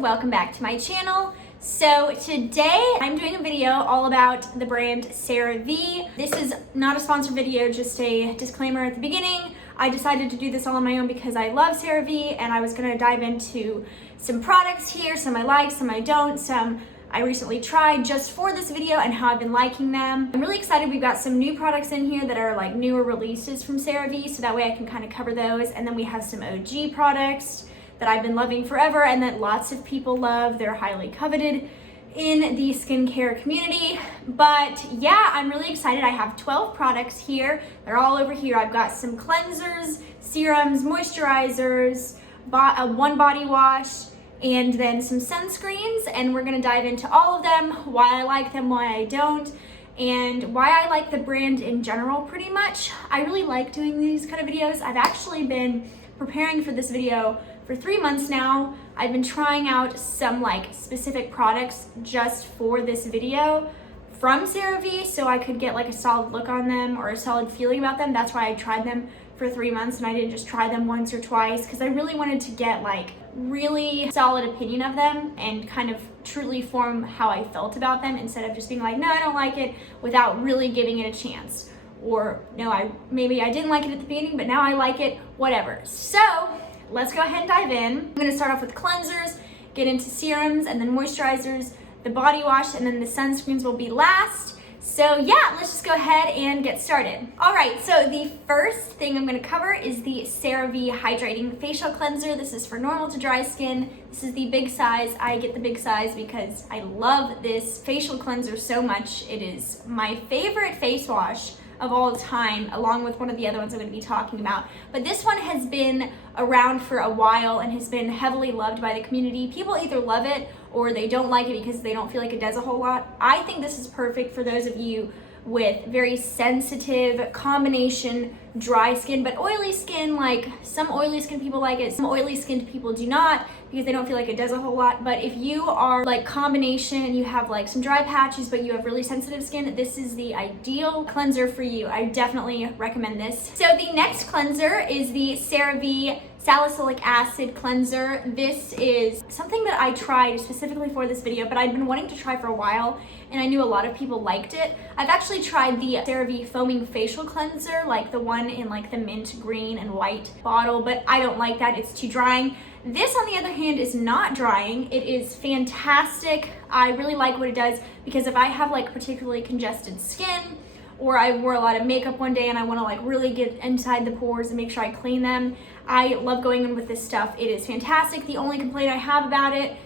welcome back to my channel. So today I'm doing a video all about the brand Cerave. This is not a sponsored video, just a disclaimer at the beginning. I decided to do this all on my own because I love Cerave and I was gonna dive into some products here, some I like, some I don't, some I recently tried just for this video and how I've been liking them. I'm really excited. We've got some new products in here that are like newer releases from Cerave, so that way I can kind of cover those. And then we have some OG products that I've been loving forever and that lots of people love. They're highly coveted in the skincare community. But yeah, I'm really excited. I have 12 products here. They're all over here. I've got some cleansers, serums, moisturizers, one body wash, and then some sunscreens, and we're gonna dive into all of them, why I like them, why I don't, and why I like the brand in general pretty much. I really like doing these kind of videos. I've actually been preparing for this video for 3 months now. I've been trying out some like specific products just for this video from Cerave so I could get like a solid look on them or a solid feeling about them. That's why I tried them for 3 months and I didn't just try them once or twice, because I really wanted to get like really solid opinion of them and kind of truly form how I felt about them instead of just being like, no, I don't like it, without really giving it a chance. Or no, maybe I didn't like it at the beginning, but now I like it, whatever. So let's go ahead and dive in. I'm gonna start off with cleansers, get into serums, and then moisturizers, the body wash, and then the sunscreens will be last. So yeah, let's just go ahead and get started. All right, so the first thing I'm gonna cover is the Cerave Hydrating Facial Cleanser. This is for normal to dry skin. This is the big size. I get the big size because I love this facial cleanser so much. It is my favorite face wash of all time, along with one of the other ones I'm gonna be talking about. But this one has been around for a while and has been heavily loved by the community. People either love it or they don't like it because they don't feel like it does a whole lot. I think this is perfect for those of you with very sensitive combination dry skin but oily skin. Like some oily skin people like it, some oily skinned people do not because they don't feel like it does a whole lot. But if you are like combination and you have like some dry patches but you have really sensitive skin, this is the ideal cleanser for you. I definitely recommend this. So the next cleanser is the Cerave Salicylic Acid Cleanser. This is something that I tried specifically for this video, but I'd been wanting to try for a while and I knew a lot of people liked it. I've actually tried the Cerave Foaming Facial Cleanser, like the one in like the mint green and white bottle, but I don't like that. It's too drying. This, on the other hand, is not drying. It is fantastic. I really like what it does because if I have like particularly congested skin, or I wore a lot of makeup one day and I wanna like really get inside the pores and make sure I clean them, I love going in with this stuff. It is fantastic. The only complaint I have about it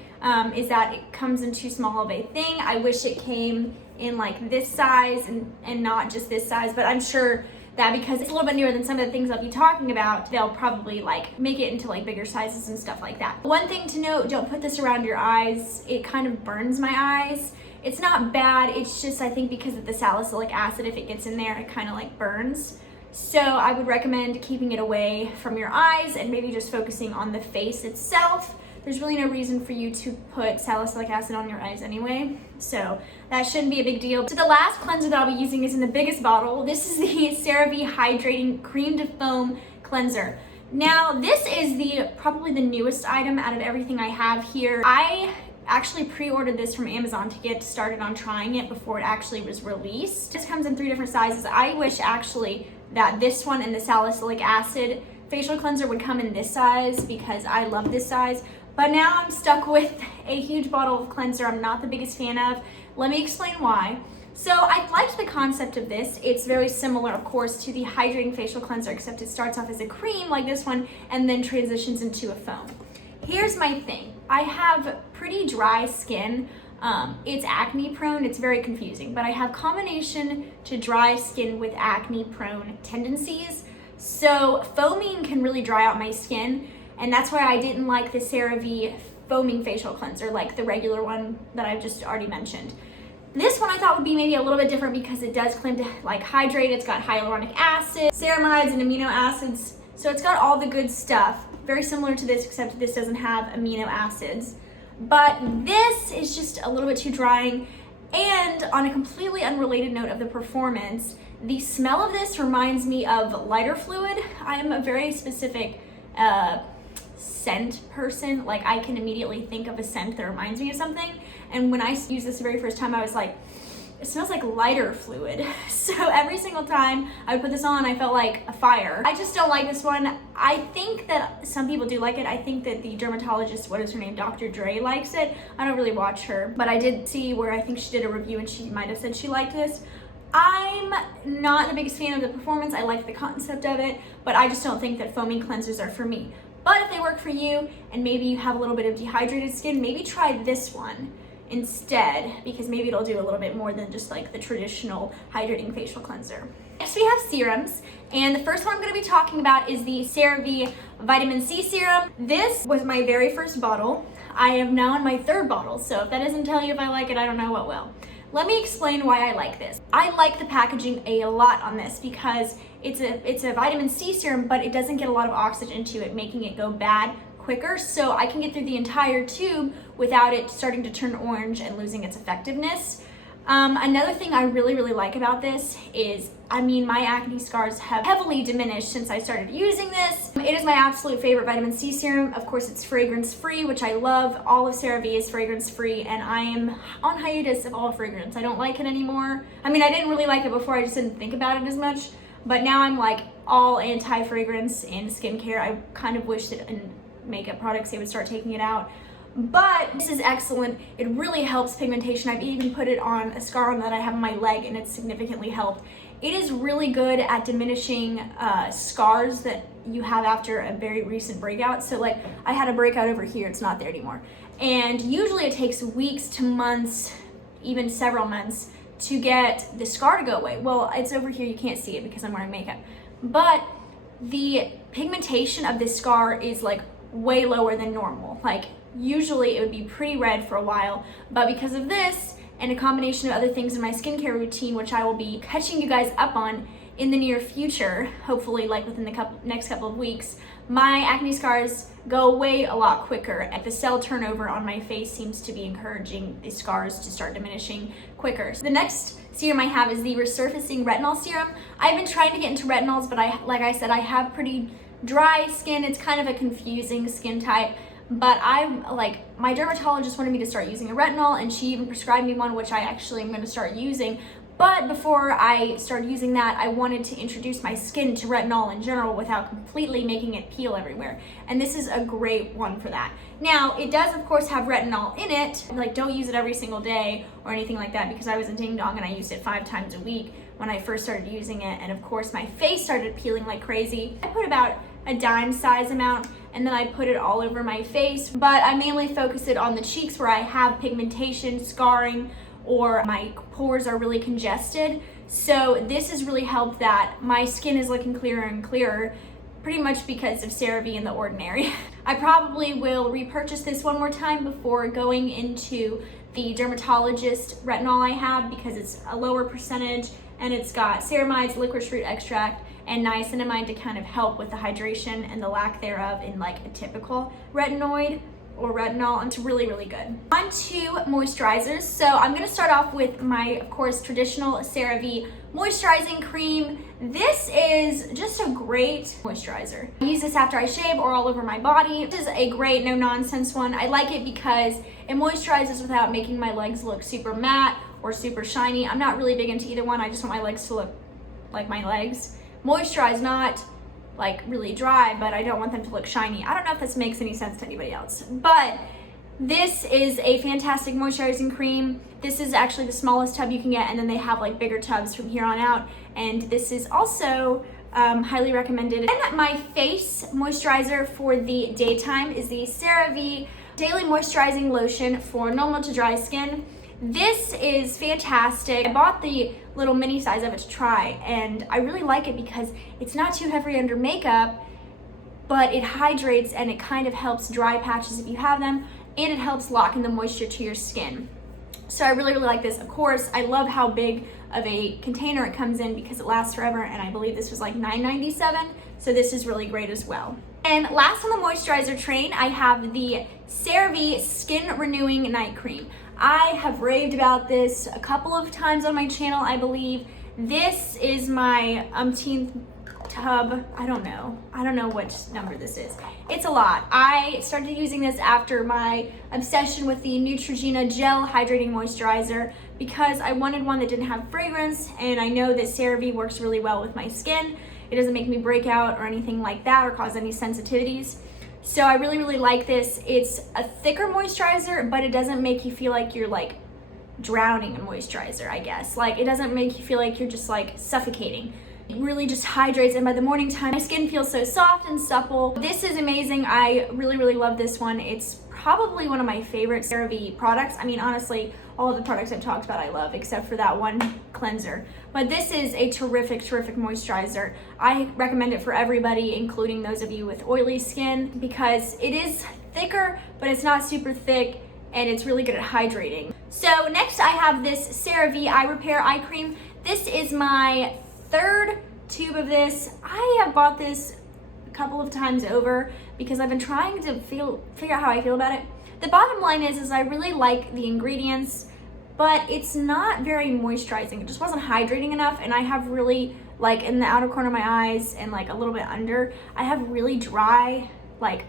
is that it comes in too small of a thing. I wish it came in like this size and not just this size, but I'm sure that because it's a little bit newer than some of the things I'll be talking about, they'll probably like make it into like bigger sizes and stuff like that. One thing to note, don't put this around your eyes. It kind of burns my eyes. It's not bad, it's just I think because of the salicylic acid, if it gets in there, it kind of like burns. So I would recommend keeping it away from your eyes and maybe just focusing on the face itself. There's really no reason for you to put salicylic acid on your eyes anyway, so that shouldn't be a big deal. So the last cleanser that I'll be using is in the biggest bottle. This is the Cerave Hydrating Cream to Foam Cleanser. Now this is probably the newest item out of everything I have here. I actually pre-ordered this from Amazon to get started on trying it before it actually was released. This comes in 3 different sizes. I wish actually that this one and the salicylic acid facial cleanser would come in this size because I love this size. But now I'm stuck with a huge bottle of cleanser I'm not the biggest fan of. Let me explain why. So I liked the concept of this. It's very similar, of course, to the hydrating facial cleanser, except it starts off as a cream like this one and then transitions into a foam. Here's my thing. I have pretty dry skin. It's acne prone, it's very confusing, but I have combination to dry skin with acne prone tendencies. So foaming can really dry out my skin, and that's why I didn't like the Cerave Foaming Facial Cleanser, like the regular one that I've just already mentioned. This one I thought would be maybe a little bit different because it does claim to like hydrate. It's got hyaluronic acid, ceramides, and amino acids. So it's got all the good stuff. Very similar to this, except this doesn't have amino acids. But this is just a little bit too drying. And on a completely unrelated note of the performance, the smell of this reminds me of lighter fluid. I am a very specific scent person. Like, I can immediately think of a scent that reminds me of something. And when I used this the very first time, I was like, it smells like lighter fluid. So every single time I would put this on, I felt like a fire. I just don't like this one. I think that some people do like it. I think that the dermatologist, what is her name, Dr. Dre, likes it. I don't really watch her, but I did see where I think she did a review and she might have said she liked this. I'm not the biggest fan of the performance. I like the concept of it, but I just don't think that foaming cleansers are for me. But if they work for you and maybe you have a little bit of dehydrated skin, maybe try this one instead, because maybe it'll do a little bit more than just like the traditional hydrating facial cleanser. Next we have serums, and the first one I'm going to be talking about is the Cerave Vitamin C Serum. This was my very first bottle. I am now in my third bottle, so if that doesn't tell you if I like it, I don't know what will. Let me explain why I like this. I like the packaging a lot on this because it's a vitamin C serum, but it doesn't get a lot of oxygen to it, making it go bad quicker, so I can get through the entire tube without it starting to turn orange and losing its effectiveness. Another thing I really like about this is, I mean, my acne scars have heavily diminished since I started using this. It is my absolute favorite vitamin C serum. Of course, it's fragrance free, which I love. All of Cerave is fragrance free, and I am on hiatus of all fragrance. I don't like it anymore. I mean, I didn't really like it before, I just didn't think about it as much, but now I'm like all anti-fragrance in skincare. I kind of wish that in makeup products they would start taking it out. But this is excellent. It really helps pigmentation. I've even put it on a scar that I have on my leg, and it's significantly helped. It is really good at diminishing scars that you have after a very recent breakout. So like, I had a breakout over here, it's not there anymore. And usually it takes weeks to months, even several months, to get the scar to go away. Well, it's over here, you can't see it because I'm wearing makeup. But the pigmentation of this scar is like way lower than normal. Like, usually it would be pretty red for a while, but because of this and a combination of other things in my skincare routine, which I will be catching you guys up on in the near future, hopefully like within the next couple of weeks, my acne scars go away a lot quicker, and the cell turnover on my face seems to be encouraging the scars to start diminishing quicker. So the next serum I have is the Resurfacing Retinol Serum. I've been trying to get into retinols, but like I said, I have pretty dry skin. It's kind of a confusing skin type. But I'm like, my dermatologist wanted me to start using a retinol, and she even prescribed me one, which I actually am going to start using. But before I started using that, I wanted to introduce my skin to retinol in general without completely making it peel everywhere. And this is a great one for that. Now, it does of course have retinol in it. Like, don't use it every single day or anything like that, because I was a ding dong and I used it 5 times a week when I first started using it. And of course my face started peeling like crazy. I put about a dime size amount, and then I put it all over my face, but I mainly focus it on the cheeks where I have pigmentation, scarring, or my pores are really congested. So this has really helped that. My skin is looking clearer and clearer, pretty much because of Cerave in the Ordinary. I probably will repurchase this one more time before going into the dermatologist retinol I have, because it's a lower percentage and it's got ceramides, licorice root extract, and niacinamide to kind of help with the hydration and the lack thereof in like a typical retinoid or retinol. And it's really good. On to moisturizers. So I'm going to start off with my, of course, traditional Cerave moisturizing cream. This is just a great moisturizer. I use this after I shave or all over my body. This is a great no-nonsense one. I like it because it moisturizes without making my legs look super matte or super shiny. I'm not really big into either one. I just want my legs to look like my legs. Moisturize, not like really dry, but I don't want them to look shiny. I don't know if this makes any sense to anybody else, but this is a fantastic moisturizing cream. This is actually the smallest tub you can get, and then they have like bigger tubs from here on out, and this is also highly recommended. And my face moisturizer for the daytime is the Cerave Daily Moisturizing Lotion for normal to dry skin. This is fantastic. I bought the little mini size of it to try, and I really like it because it's not too heavy under makeup, but it hydrates and it kind of helps dry patches if you have them, and it helps lock in the moisture to your skin. So I really like this. Of course, I love how big of a container it comes in because it lasts forever, and I believe this was like $9.97, so this is really great as well. And last on the moisturizer train, I have the Cerave Skin Renewing Night Cream. I have raved about this a couple of times on my channel, I believe. This is my umpteenth tub. I don't know which number this is. It's a lot. I started using this after my obsession with the Neutrogena Gel Hydrating Moisturizer because I wanted one that didn't have fragrance, and I know that CeraVe works really well with my skin. It doesn't make me break out or anything like that or cause any sensitivities. So I really, really like this. It's a thicker moisturizer, but it doesn't make you feel like you're like drowning in moisturizer, I guess. Like, it doesn't make you feel like you're just like suffocating. It really just hydrates, and by the morning time, my skin feels so soft and supple. This is amazing. I really, really love this one. It's probably one of my favorite CeraVe products. I mean, honestly, all of the products I've talked about I love, except for that one cleanser. But this is a terrific, terrific moisturizer. I recommend it for everybody, including those of you with oily skin, because it is thicker, but it's not super thick, and it's really good at hydrating. So next I have this CeraVe Eye Repair Eye Cream. This is my third tube of this. I have bought this a couple of times over because I've been trying to figure out how I feel about it. The bottom line is I really like the ingredients, but it's not very moisturizing. It just wasn't hydrating enough, and I have really, like in the outer corner of my eyes and like a little bit under, I have really dry, like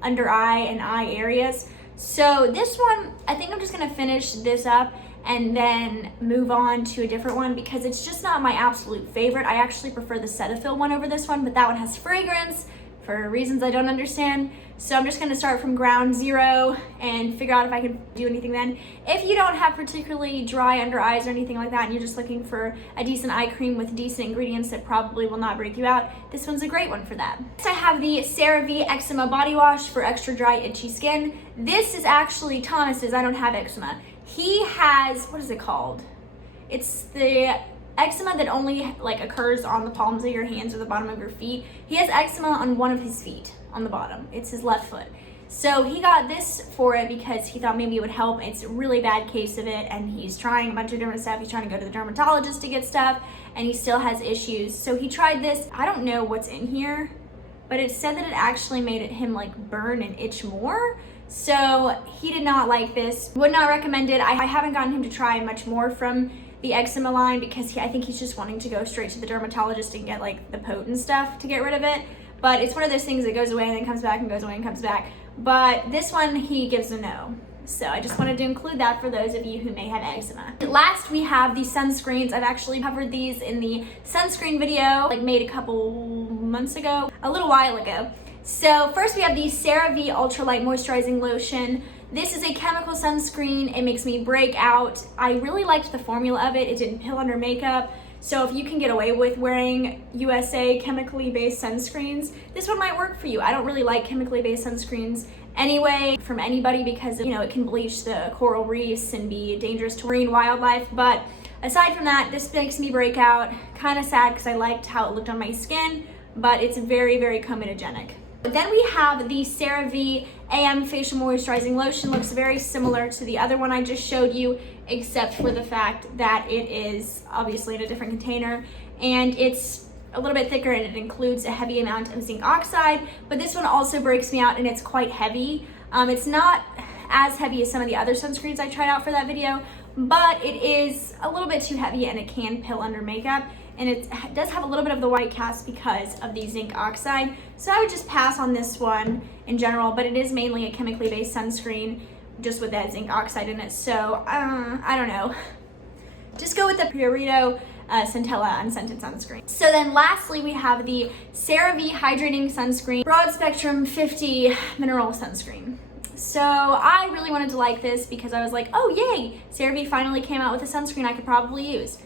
under eye and eye areas. So this one, I think I'm just gonna finish this up and then move on to a different one because it's just not my absolute favorite. I actually prefer the Cetaphil one over this one, but that one has fragrance for reasons I don't understand. So I'm just gonna start from ground zero and figure out if I can do anything then. If you don't have particularly dry under eyes or anything like that, and you're just looking for a decent eye cream with decent ingredients that probably will not break you out, this one's a great one for that. Next I have the CeraVe Eczema Body Wash for extra dry, itchy skin. This is actually Thomas's. I don't have eczema. He has, what is it called? It's the eczema that only like occurs on the palms of your hands or the bottom of your feet. He has eczema on one of his feet on the bottom. It's his left foot. So he got this for it because he thought maybe it would help. It's a really bad case of it, and he's trying a bunch of different stuff. He's trying to go to the dermatologist to get stuff, and he still has issues. So he tried this. I don't know what's in here, but it said that it actually made him like burn and itch more. So he did not like this. Would not recommend it. I haven't gotten him to try much more from the eczema line because I think he's just wanting to go straight to the dermatologist and get like the potent stuff to get rid of it. But it's one of those things that goes away and then comes back and goes away and comes back. But this one he gives a no. So I just wanted to include that for those of you who may have eczema. Last we have the sunscreens. I've actually covered these in the sunscreen video, like made a couple months ago, a little while ago. So first we have the CeraVe Ultralight Moisturizing Lotion. This is a chemical sunscreen. It makes me break out. I really liked the formula of it. It didn't pill under makeup. So if you can get away with wearing USA chemically based sunscreens, this one might work for you. I don't really like chemically based sunscreens anyway from anybody because, you know, it can bleach the coral reefs and be dangerous to marine wildlife. But aside from that, this makes me break out. Kind of sad because I liked how it looked on my skin, but it's very, very comedogenic. Then we have the CeraVe AM Facial Moisturizing Lotion. Looks very similar to the other one I just showed you, except for the fact that it is obviously in a different container, and it's a little bit thicker, and it includes a heavy amount of zinc oxide, but this one also breaks me out, and it's quite heavy. It's not as heavy as some of the other sunscreens I tried out for that video, but it is a little bit too heavy, and it can pill under makeup. And it does have a little bit of the white cast because of the zinc oxide. So I would just pass on this one in general, but it is mainly a chemically based sunscreen just with that zinc oxide in it. So I don't know. Just go with the Purito Centella Unscented Sunscreen. So then lastly, we have the CeraVe Hydrating Sunscreen Broad Spectrum 50 Mineral Sunscreen. So I really wanted to like this because I was like, oh yay, CeraVe finally came out with a sunscreen I could probably use.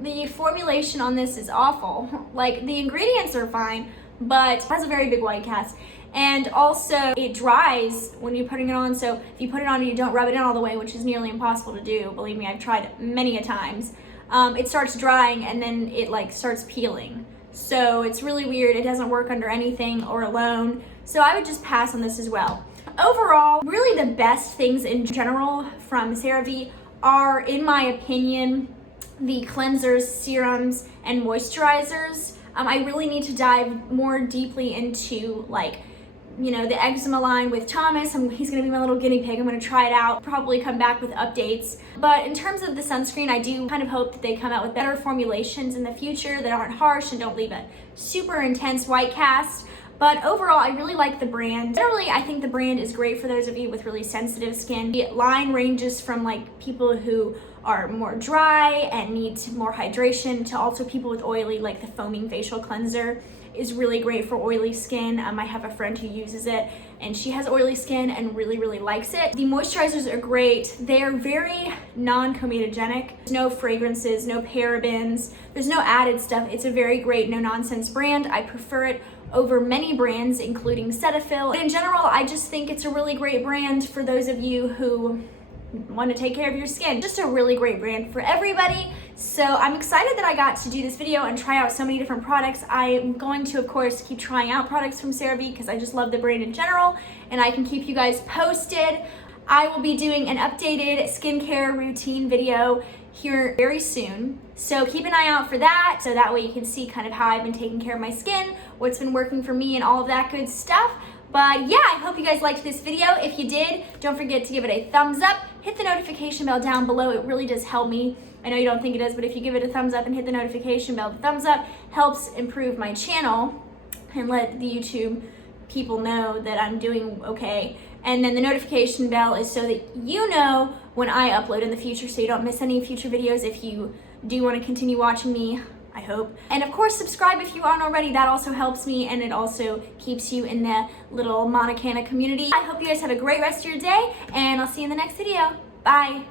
The formulation on this is awful. Like, the ingredients are fine, but it has a very big white cast. And also, it dries when you're putting it on. So if you put it on and you don't rub it in all the way, which is nearly impossible to do, believe me, I've tried many a times, it starts drying and then it like starts peeling. So it's really weird. It doesn't work under anything or alone. So I would just pass on this as well. Overall, really the best things in general from CeraVe are, in my opinion, the cleansers, serums, and moisturizers. I really need to dive more deeply into like you know, the eczema line with Thomas. He's gonna be my little guinea pig. I'm gonna try it out, probably come back with updates. But in terms of the sunscreen, I do kind of hope that they come out with better formulations in the future that aren't harsh and don't leave a super intense white cast. But overall, I really like the brand. Generally, I think the brand is great for those of you with really sensitive skin. The line ranges from like people who are more dry and need more hydration to also people with oily, like the foaming facial cleanser is really great for oily skin. I have a friend who uses it and she has oily skin and really likes it. The moisturizers are great. They're very non-comedogenic. No fragrances, no parabens. There's no added stuff. It's a very great no-nonsense brand. I prefer it over many brands, including Cetaphil. But in general, I just think it's a really great brand for those of you who want to take care of your skin. Just a really great brand for everybody. So I'm excited that I got to do this video and try out so many different products. I'm going to, of course, keep trying out products from Cerave because I just love the brand in general, and I can keep you guys posted. I will be doing an updated skincare routine video here very soon. So keep an eye out for that, so that way you can see kind of how I've been taking care of my skin, what's been working for me, and all of that good stuff. But yeah, I hope you guys liked this video. If you did, don't forget to give it a thumbs up. Hit the notification bell down below. It really does help me. I know you don't think it does, but if you give it a thumbs up and hit the notification bell, the thumbs up helps improve my channel and let the YouTube people know that I'm doing okay. And then the notification bell is so that you know when I upload in the future, so you don't miss any future videos if you do want to continue watching me, I hope. And of course, subscribe if you aren't already. That also helps me, and it also keeps you in the little Monicanna community. I hope you guys have a great rest of your day, and I'll see you in the next video. Bye.